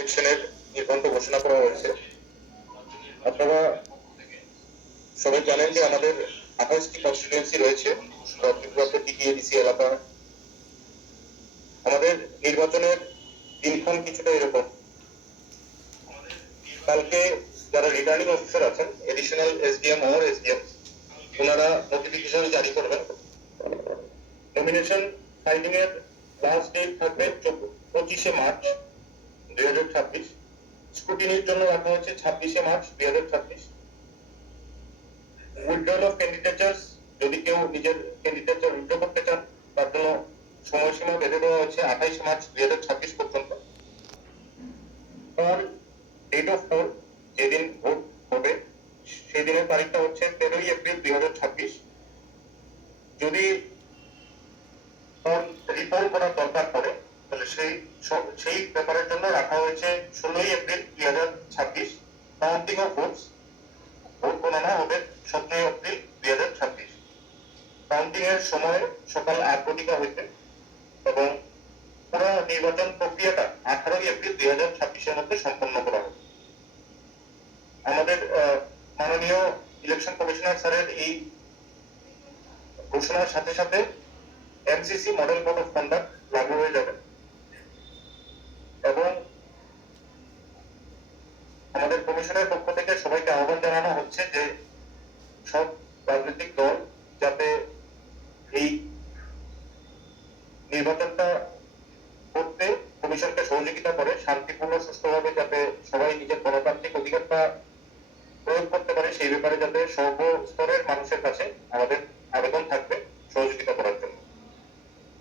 সেকশনের নির্ঘণ্ট ঘোষণা করা হয়েছে। আপনারা সবাই জানেন যে আমাদের 28টি কনস্টিটিউয়েন্সি রয়েছে ত্রিপুরাতে টিটিএডিসি এলাকা। আমাদের নির্বাচনের দিনক্ষণ কিছুটা এরকম। কালকে যারা রিটার্নিং অফিসার আছেন, এডিশনাল এসডিএম or এসডিএম, ওনারা নোটিফিকেশন জারি করবেন। নমিনেশন ফাইলিং এর লাস্ট ডেট থাকবে 25শে মার্চ 2026। স্ক্রুটিনির জন্য রাখা হয়েছে 26শে মার্চ 2026। উইথড্রল অফ ক্যান্ডিডেচার্স, যদি কেউ নিজের ক্যান্ডিডেচার উইথড্র করতে চান তার জন্য সময়সীমা বেঁধে দেওয়া হয়েছে 28 মার্চ 2026 পর্যন্ত। আর ডেট অফ পোল, যেদিন ভোট হবে সেই দিনের তারিখটা হচ্ছে 13ই এপ্রিল 2026। যদি রিপোর্ট করার দরকার পড়ে তাহলে সেই ব্যাপারের জন্য রাখা হয়েছে 16ই April 2026। Counting of votes, vote গণনা হবে 17ই এপ্রিল 2026। কাউন্টিং এর সময় সকাল 8টা হইতে এবং পুরো নির্বাচন প্রক্রিয়াটা 18ই এপ্রিল 2026-এর মধ্যে সম্পন্ন করা হবে। আমাদের মাননীয় ইলেকশন কমিশনার স্যারের এই ঘোষণার সাথে সাথে MCC model code of conduct লাগু হয়ে যাবে এবং আমাদের কমিশনের পক্ষ থেকে সবাইকে আহ্বান জানানো হচ্ছে যে সব রাজনৈতিক দল যাতে এই নির্বাচনটা করতে কমিশনকে সহযোগিতা করে, শান্তিপূর্ণ সুষ্ঠুভাবে যাতে সবাই নিজের গণতান্ত্রিক অধিকারটা প্রয়োগ করতে পারে, সেই ব্যাপারে যাতে সর্বস্তরের মানুষের কাছে আমাদের আবেদন থাকবে সহযোগিতা করার জন্য।